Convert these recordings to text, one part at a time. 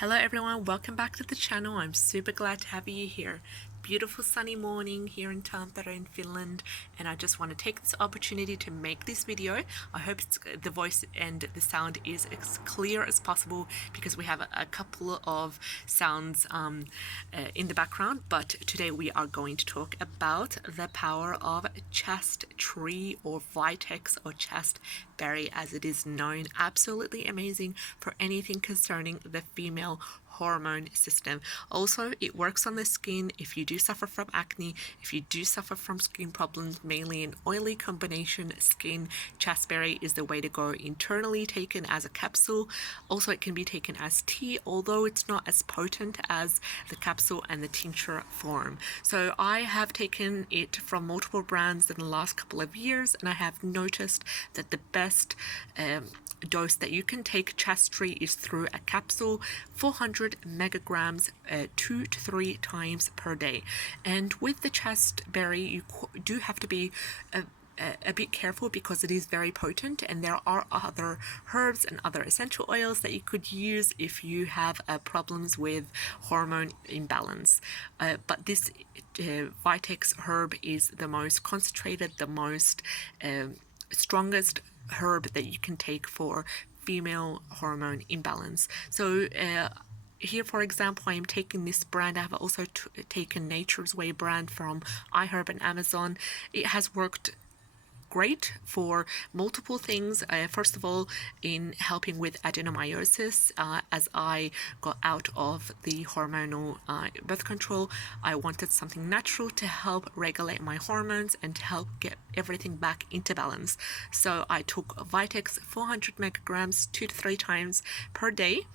Hello everyone, welcome back to the channel. I'm super glad to have you here. Beautiful sunny morning here in Tampere in Finland, and I just want to take this opportunity to make this video. I hope the voice and the sound is as clear as possible because we have a couple of sounds in the background, but today we are going to talk about the power of chaste tree or vitex or chasteberry as it is known. Absolutely amazing for anything concerning the female hormone system. Also, it works on the skin if you do suffer from acne, if you do suffer from skin problems, mainly an oily combination skin. Chasteberry is the way to go, internally taken as a capsule. Also, it can be taken as tea, although it's not as potent as the capsule and the tincture form. So I have taken it from multiple brands in the last couple of years, and I have noticed that the best dose that you can take chaste tree is through a capsule, 400 megagrams 2 to 3 times per day. And with the chasteberry, you do have to be a bit careful because it is very potent, and there are other herbs and other essential oils that you could use if you have problems with hormone imbalance. But this Vitex herb is the most concentrated, the most strongest herb that you can take for female hormone imbalance. So here, for example, I am taking this brand. I have also taken Nature's Way brand from iHerb and Amazon. It has worked great for multiple things. First of all, in helping with adenomyosis, as I got out of the hormonal birth control, I wanted something natural to help regulate my hormones and to help get everything back into balance. So I took Vitex 400 megagrams 2 to 3 times per day,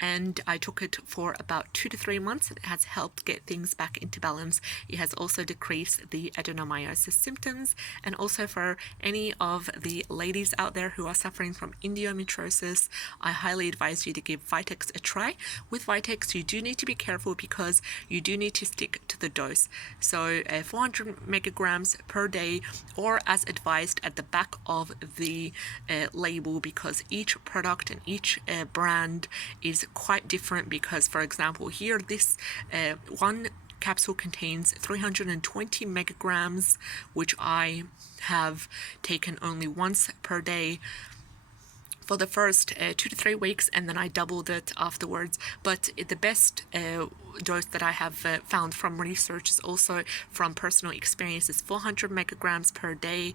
and I took it for about 2 to 3 months. It has helped get things back into balance. It has also decreased the adenomyosis symptoms, and also for any of the ladies out there who are suffering from endometriosis, I highly advise you to give Vitex a try. With Vitex, you do need to be careful because you do need to stick to the dose. So 400 megagrams per day, or as advised at the back of the label, because each product and each brand is quite different. Because, for example, here this one capsule contains 320 megagrams, which I have taken only once per day for the first 2 to 3 weeks, and then I doubled it afterwards. But the best dose that I have found from research is also from personal experience is 400 megagrams per day,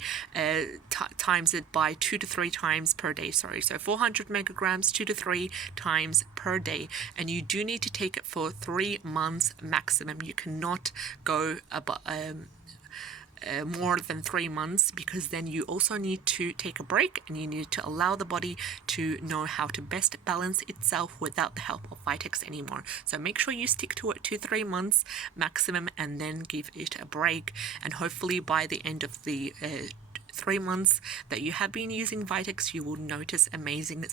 times it by 2 to 3 times per day. So 400 megagrams 2 to 3 times per day, and you do need to take it for 3 months maximum. You cannot go about more than 3 months, because then you also need to take a break and you need to allow the body to know how to best balance itself without the help of Vitex anymore. So make sure you stick to it 2 to 3 months maximum, and then give it a break, and hopefully by the end of the 3 months that you have been using Vitex, you will notice amazing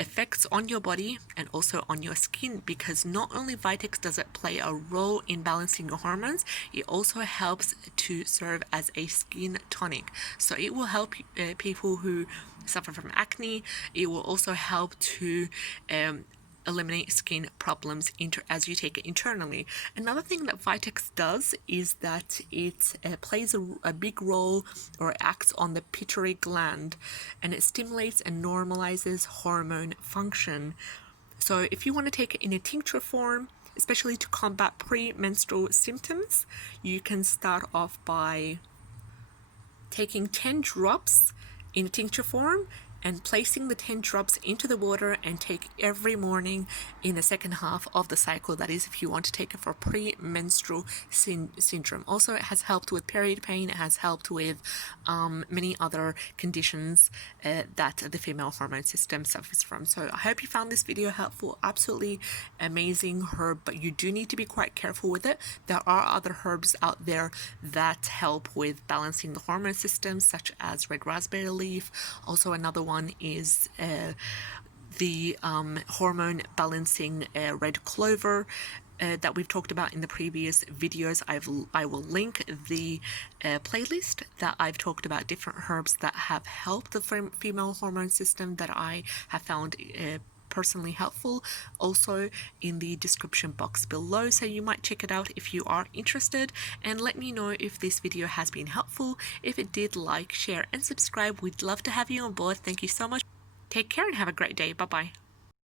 effects on your body and also on your skin, because not only Vitex does it play a role in balancing your hormones, it also helps to serve as a skin tonic. So it will help people who suffer from acne. It will also help to eliminate skin problems as you take it internally. Another thing that Vitex does is that it plays a big role, or acts on the pituitary gland, and it stimulates and normalizes hormone function. So if you want to take it in a tincture form, especially to combat premenstrual symptoms, you can start off by taking 10 drops in a tincture form and placing the 10 drops into the water, and take every morning in the second half of the cycle. That is, if you want to take it for premenstrual syndrome. Also, it has helped with period pain. It has helped with many other conditions that the female hormone system suffers from. So I hope you found this video helpful. Absolutely amazing herb, but you do need to be quite careful with it. There are other herbs out there that help with balancing the hormone system, such as red raspberry leaf. Also, another one is the hormone balancing red clover. that we've talked about in the previous videos. I will link the playlist that I've talked about different herbs that have helped the female hormone system that I have found personally helpful, also in the description box below, so you might check it out if you are interested. And let me know if this video has been helpful. If it did, like, share and subscribe. We'd love to have you on board. Thank you so much. Take care and have a great day. Bye bye.